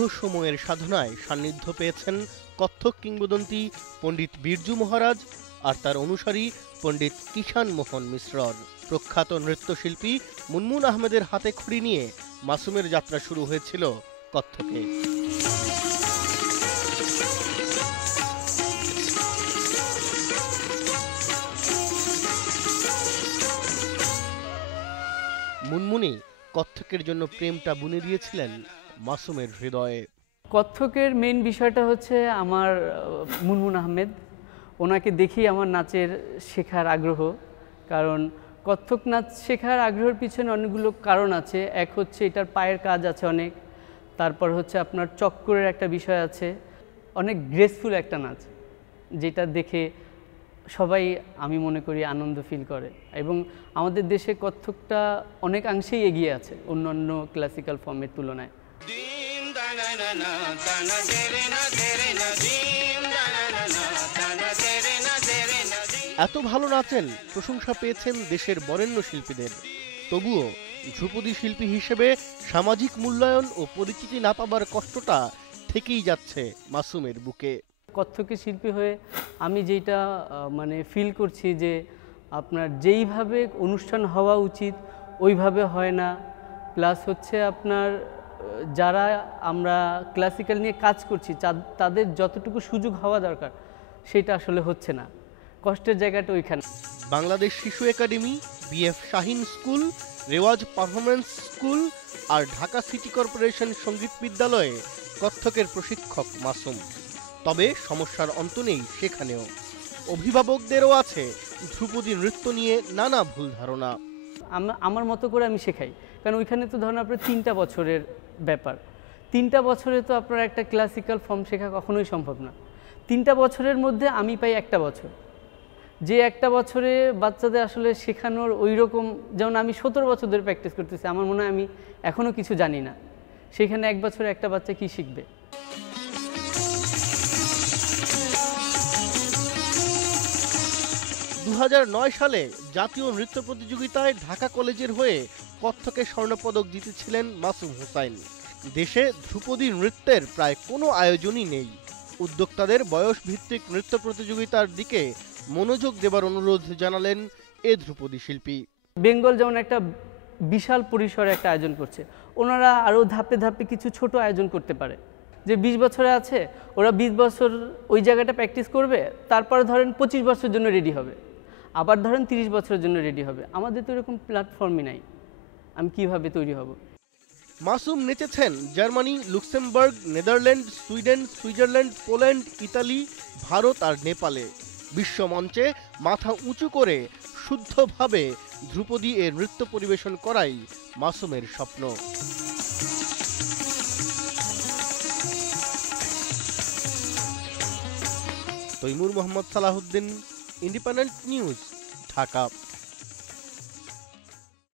দীর্ঘ সময়ের সাধনায় সান্নিধ্য পেয়েছেন কত্থক কিংবদন্তি পণ্ডিত বিরজু মহারাজ আর তার অনুসারী পণ্ডিত কিষান মোহন মিশ্রর। প্রখ্যাত নৃত্যশিল্পী মুনমুন আহমেদের হাতে খড়ি নিয়ে মাসুমের যাত্রা শুরু হয়েছিল কত্থকে। মুনমুনি কত্থকের জন্য প্রেমটা বুনে দিয়েছিলেন মাসুমের হৃদয়ে। কত্থকের মেইন বিষয়টা হচ্ছে আমার মুনমুন আহমেদ, ওনাকে দেখেই আমার নাচের শেখার আগ্রহ। কারণ কত্থক নাচ শেখার আগ্রহের পিছনে অনেকগুলো কারণ আছে। এক হচ্ছে এটার পায়ের কাজ আছে অনেক, তারপর হচ্ছে আপনার চক্করের একটা বিষয় আছে, অনেক গ্রেসফুল একটা নাচ, যেটা দেখে সবাই আমি মনে করি আনন্দ ফিল করে। এবং আমাদের দেশে কত্থকটা অনেকাংশেই এগিয়ে আছে অন্যান্য ক্লাসিক্যাল ফর্মের তুলনায়। এত ভালো নাচেন, প্রশংসা পেয়েছেন দেশের বরেণ্য শিল্পীদের। তবুও ধ্রুপদী শিল্পী হিসেবে সামাজিক মূল্যায়ন ও পরিচিতি না পাবার কষ্টটা থেকেই যাচ্ছে মাসুমের বুকে। কত্থকের শিল্পী হয়ে আমি যেটা ফিল করছি যে আপনার যেইভাবে অনুষ্ঠান হওয়া উচিত ওইভাবে হয় না। প্লাস হচ্ছে আপনার যারা আমরা ক্লাসিক্যাল নিয়ে কাজ করছি তাদের যতটুকু সুযোগ হওয়া দরকার সেটা আসলে হচ্ছে না। কষ্টের জায়গাটা ওইখানে। বাংলাদেশ শিশু একাডেমি, বিএফ শাহিন স্কুল, রেওয়াজ পারফরমেন্স স্কুল আর ঢাকা সিটি কর্পোরেশন সঙ্গীত বিদ্যালয়ে কত্থকের প্রশিক্ষক মাসুম। তবে সমস্যার অন্ত নেই সেখানেও। অভিভাবকদেরও আছে ধ্রুপদী নৃত্য নিয়ে নানা ভুল ধারণা। আমার মতো করে আমি শেখাই, কারণ ওইখানে তো ধরেন আপনার 3টা বছরের ব্যাপার। 3টা বছরে তো আপনার একটা ক্লাসিক্যাল ফর্ম শেখা কখনোই সম্ভব না। 3টা বছরের মধ্যে আমি পাই 1টা বছর, যে 1টা বছরে বাচ্চাদের আসলে শেখানোর ওই রকম, যেমন আমি 17 বছর ধরে প্র্যাকটিস করতেছি, আমার মনে হয় আমি এখনও কিছু জানি না। সেখানে 1 বছরে একটা বাচ্চা কি শিখবে? 2009 সালে জাতীয় নৃত্য প্রতিযোগিতায় ঢাকা কলেজের হয়ে কত্থকে স্বর্ণপদক জিতেছিলেন মাসুম হোসাইন। দেশে ধ্রুপদী নৃত্যের প্রায় কোনো আয়োজনই নেই। উদ্যোক্তাদের বয়স ভিত্তিক নৃত্য প্রতিযোগিতার দিকে মনোযোগ দেবার অনুরোধ জানালেন এ ধ্রুপদী শিল্পী। বেঙ্গল যেমন একটা বিশাল পরিসরে একটা আয়োজন করছে, ওনারা আরও ধাপে ধাপে কিছু ছোট আয়োজন করতে পারে। যে 20 বছরে আছে, ওরা 20 বছর ওই জায়গাটা প্র্যাকটিস করবে, তারপরে ধরেন 25 বছরের জন্য রেডি হবে, আবার ধরেন 30 বছরের জন্য রেডি হবে। আমাদের তো এরকম প্ল্যাটফর্মই নাই, আমি কিভাবে তৈরি হব? মাসুম নেচেছেন Germany, Luxembourg, Netherland, Sweden, Switzerland, Poland, Italy, Bharat আর নেপালে। বিশ্বমঞ্চে মাথা উঁচু করে শুদ্ধভাবে ধ্রুপদী এ নৃত্য পরিবেশন করাই মাসুমের স্বপ্ন। Taimur Mohammad Salahuddin, independent news, Dhaka.